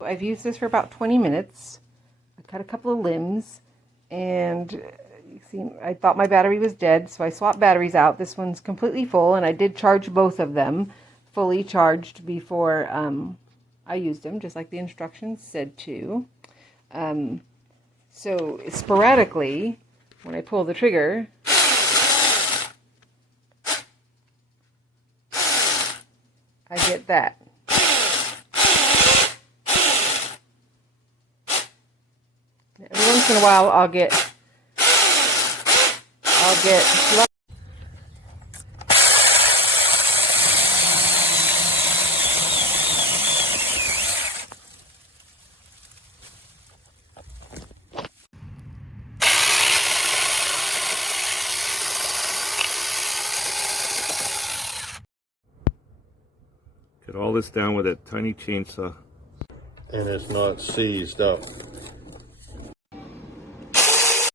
I've used this for about 20 minutes. I cut a couple of limbs, and you see, I thought my battery was dead, so I swapped batteries out. This one's completely full, and I did charge both of them fully charged before I used them, just like the instructions said to. So sporadically, when I pull the trigger, I get that. Every once in a while, I'll get Cut all this down with a tiny chainsaw. And it's not seized up.